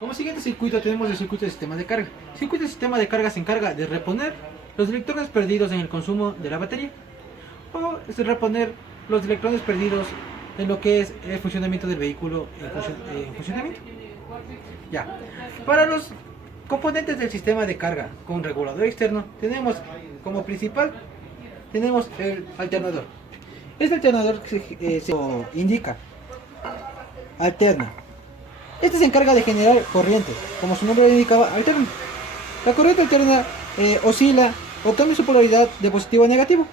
Como siguiente circuito tenemos el circuito de sistema de carga. El circuito de sistema de carga se encarga de reponer los electrones perdidos en el consumo de la batería o de reponer los electrones perdidos en lo que es el funcionamiento del vehículo en funcionamiento. Ya. Para los componentes del sistema de carga con regulador externo tenemos como principal tenemos el alternador. Este alternador se indica alterna. Este se encarga de generar corriente, como su nombre lo indicaba, alterna. La corriente alterna oscila o cambia su polaridad de positivo a negativo.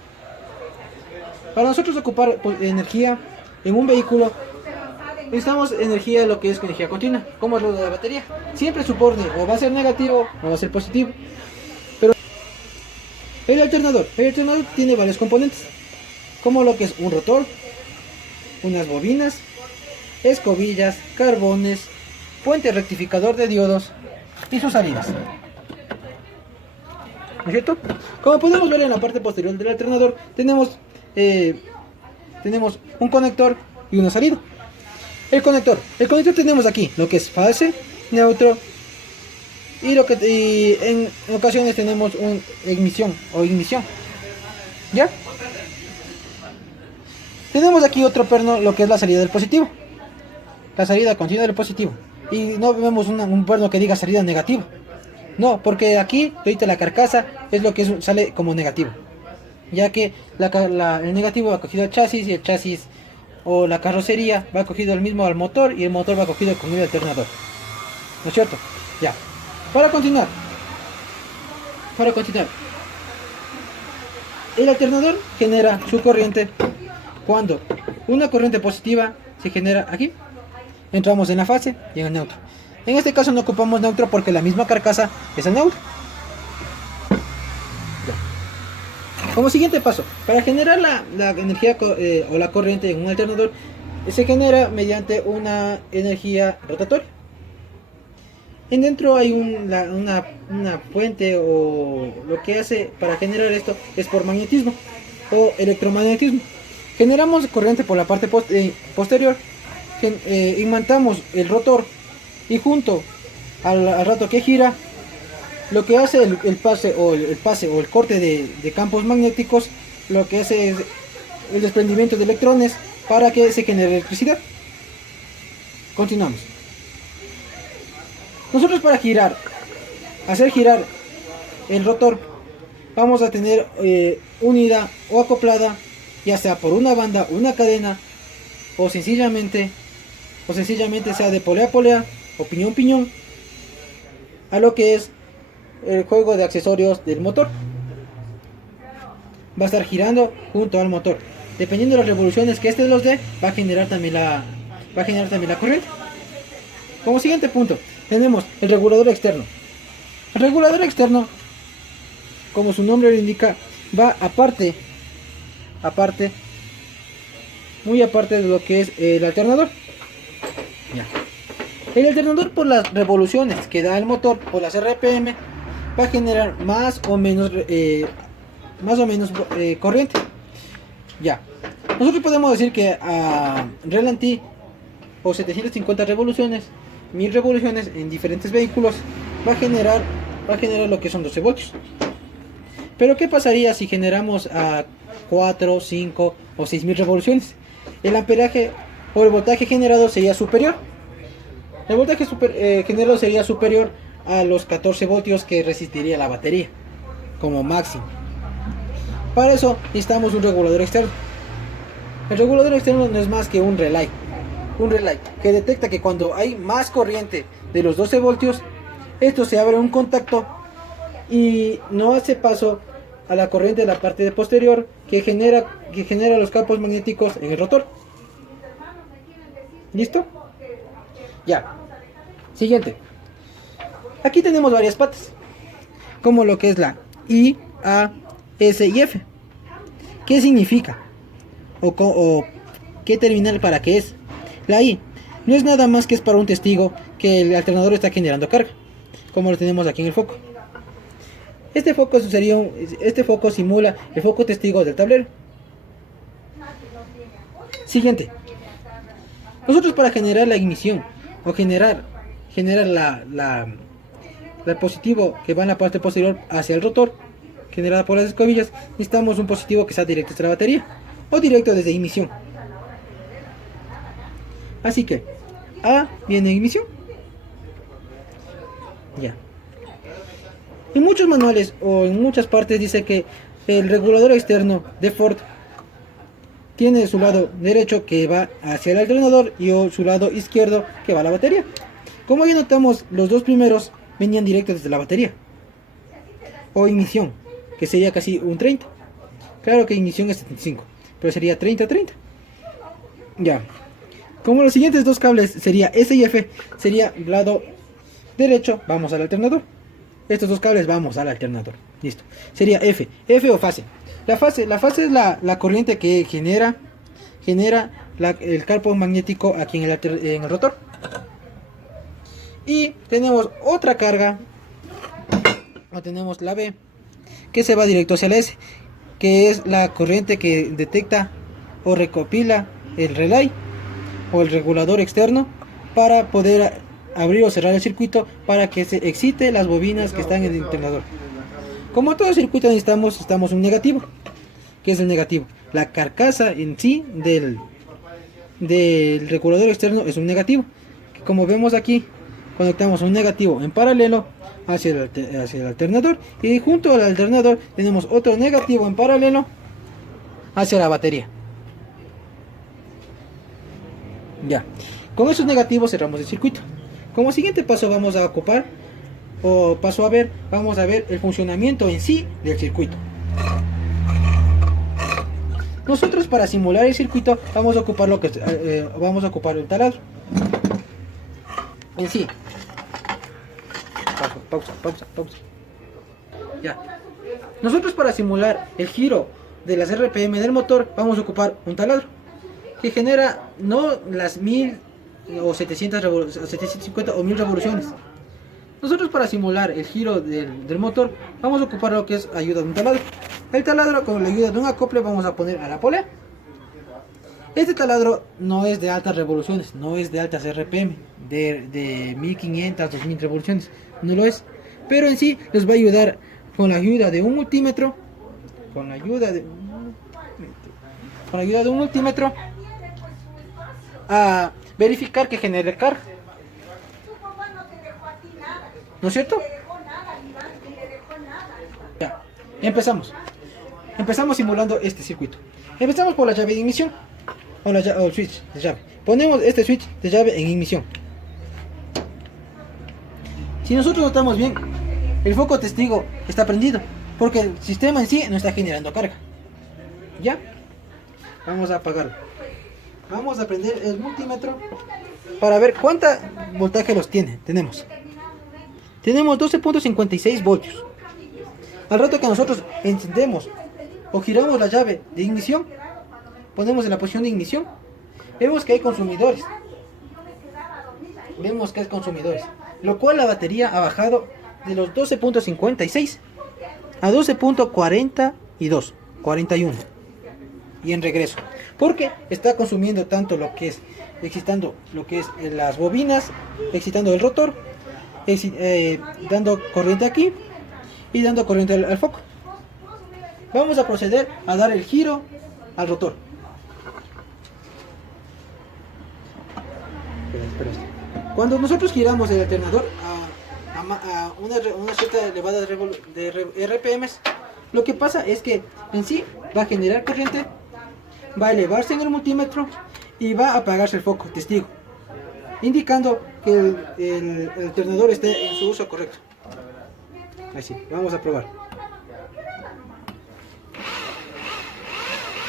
Para nosotros ocupar energía en un vehículo, necesitamos energía, lo que es energía continua, como es lo de la batería. Siempre su borde o va a ser negativo o va a ser positivo. Pero el alternador tiene varios componentes, como lo que es un rotor, unas bobinas, escobillas, carbones, puente rectificador de diodos y sus salidas. ¿No es cierto? Como podemos ver en la parte posterior del alternador, tenemos un conector y una salida. El conector tenemos aquí lo que es fase, neutro y en ocasiones tenemos una ignición o ignición. ¿Ya? Tenemos aquí otro perno, lo que es la salida del positivo. La salida continua del positivo. Y no vemos un perno que diga salida negativa. No, porque aquí, ahorita la carcasa es lo que sale como negativo. Ya que el negativo va cogido al chasis y el chasis o la carrocería va cogido el mismo al motor y el motor va cogido con el alternador. ¿No es cierto? Ya. Para continuar. El alternador genera su corriente cuando una corriente positiva se genera aquí. Entramos en la fase y en el neutro. En este caso no ocupamos neutro porque la misma carcasa es el neutro. Ya. Como siguiente paso, para generar la energía o la corriente en un alternador, se genera mediante una energía rotatoria. En dentro hay una fuente, o lo que hace para generar esto es por magnetismo o electromagnetismo. Generamos corriente por la parte posterior. Imantamos el rotor y junto al rato que gira, lo que hace el pase o el corte de campos magnéticos, lo que hace es el desprendimiento de electrones para que se genere electricidad. Continuamos. Nosotros para hacer girar el rotor, vamos a tener unida o acoplada, ya sea por una banda, una cadena, o sencillamente sea de polea a polea o piñón a piñón, a lo que es el juego de accesorios del motor. Va a estar girando junto al motor. Dependiendo de las revoluciones que este los dé, va a generar también la corriente. Como siguiente punto, tenemos el regulador externo. El regulador externo, como su nombre lo indica, va muy aparte de lo que es el alternador. Ya. El alternador, por las revoluciones que da el motor, por las RPM, va a generar más o menos corriente. Ya. Nosotros podemos decir que a Relantí o 750 revoluciones, 1000 revoluciones en diferentes vehículos, va a generar lo que son 12 voltios. Pero ¿qué pasaría si generamos a 4, 5 o 6000 revoluciones? El amperaje o el voltaje generado sería superior. El voltaje generado sería superior a los 14 voltios que resistiría la batería como máximo. Para eso necesitamos un regulador externo. El regulador externo no es más que un relay que detecta que cuando hay más corriente de los 12 voltios, esto se abre un contacto y no hace paso a la corriente de la parte posterior que genera los campos magnéticos en el rotor. ¿Listo? Ya. Siguiente. Aquí tenemos varias patas, como lo que es la I, A, S y F. ¿Qué significa? O qué terminal para qué es. La I no es nada más que es para un testigo que el alternador está generando carga, como lo tenemos aquí en el foco. Este foco simula el foco testigo del tablero. Siguiente. Nosotros, para generar la ignición o generar genera el positivo que va en la parte posterior hacia el rotor, generada por las escobillas. Necesitamos un positivo que sea directo desde la batería o directo desde ignición. Así que A viene en ignición. Ya. En muchos manuales o en muchas partes dice que el regulador externo de Ford tiene su lado derecho que va hacia el alternador y su lado izquierdo que va a la batería. Como ya notamos, los dos primeros venían directos desde la batería o ignición, que sería casi un 30. Claro que ignición es 75, pero sería 30-30. Ya. Como los siguientes dos cables sería S y F, sería lado derecho, vamos al alternador. Estos dos cables vamos al alternador. Listo. Sería F. F o fase. La fase es la corriente que genera el campo magnético aquí en el rotor. Y tenemos otra carga, o tenemos la B, que se va directo hacia la S, que es la corriente que detecta o recopila el relay o el regulador externo para poder abrir o cerrar el circuito para que se excite las bobinas que están en el alternador. Como todo circuito necesitamos un negativo. ¿Qué es el negativo? La carcasa en sí del regulador externo es un negativo. Como vemos aquí, conectamos un negativo en paralelo hacia el alternador, y junto al alternador tenemos otro negativo en paralelo hacia la batería. Ya, con esos negativos cerramos el circuito. Como siguiente paso vamos a ocupar, o paso a ver, vamos a ver el funcionamiento en sí del circuito. Nosotros, para simular el circuito, vamos a ocupar el taladro en sí. Pausa. Ya. Nosotros, para simular el giro de las RPM del motor, vamos a ocupar un taladro que genera no las 1000 o 750 o 1000 revoluciones. Nosotros, para simular el giro del motor, vamos a ocupar lo que es ayuda de un taladro. El taladro, con la ayuda de un acople, vamos a poner a la polea. Este taladro no es de altas revoluciones, no es de altas RPM, de 1500, 2000 revoluciones, no lo es. Pero en sí les va a ayudar con la ayuda de un multímetro, a verificar que genere carga. ¿No es cierto? Ya, empezamos simulando este circuito. Empezamos por la llave de ignición o el switch de llave. Ponemos este switch de llave en ignición. Si nosotros notamos bien, el foco testigo está prendido porque el sistema en sí no está generando carga. ¿Ya? Vamos a apagarlo. Vamos a prender el multímetro para ver cuánta voltaje tenemos 12.56 voltios. Al rato que nosotros encendemos o giramos la llave de ignición, ponemos en la posición de ignición, vemos que hay consumidores. Lo cual la batería ha bajado de los 12.56 a 12.42, 41. Y en regreso, porque está consumiendo tanto excitando las bobinas, excitando el rotor, dando corriente aquí y dando corriente al foco. Vamos a proceder a dar el giro al rotor. Cuando nosotros giramos el alternador a una cierta elevada de RPMs, lo que pasa es que en sí va a generar corriente, va a elevarse en el multímetro y va a apagarse el foco testigo, indicando que el alternador esté en su uso correcto. Así, vamos a probar.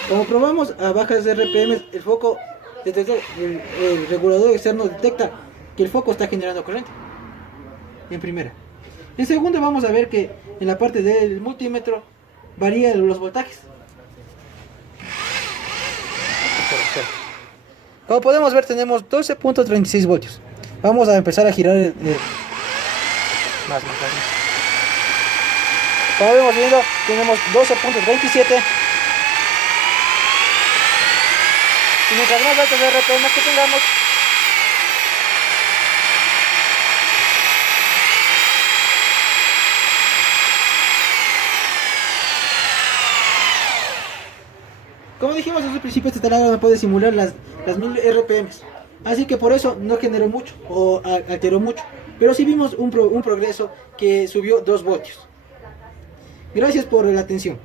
Como probamos a bajas RPM, el foco, el regulador externo detecta que el foco está generando corriente. En primera. En segunda, vamos a ver que en la parte del multímetro varían los voltajes. Como podemos ver, tenemos 12.36 voltios. Vamos a empezar a girar más. Como vemos viendo, tenemos 12.27. Y mientras más altos RPM que tengamos, Como dijimos en su principio, este taladro no puede simular las 1000 RPM. Así que por eso no generó mucho o alteró mucho. Pero sí vimos un progreso que subió 2 voltios. Gracias por la atención.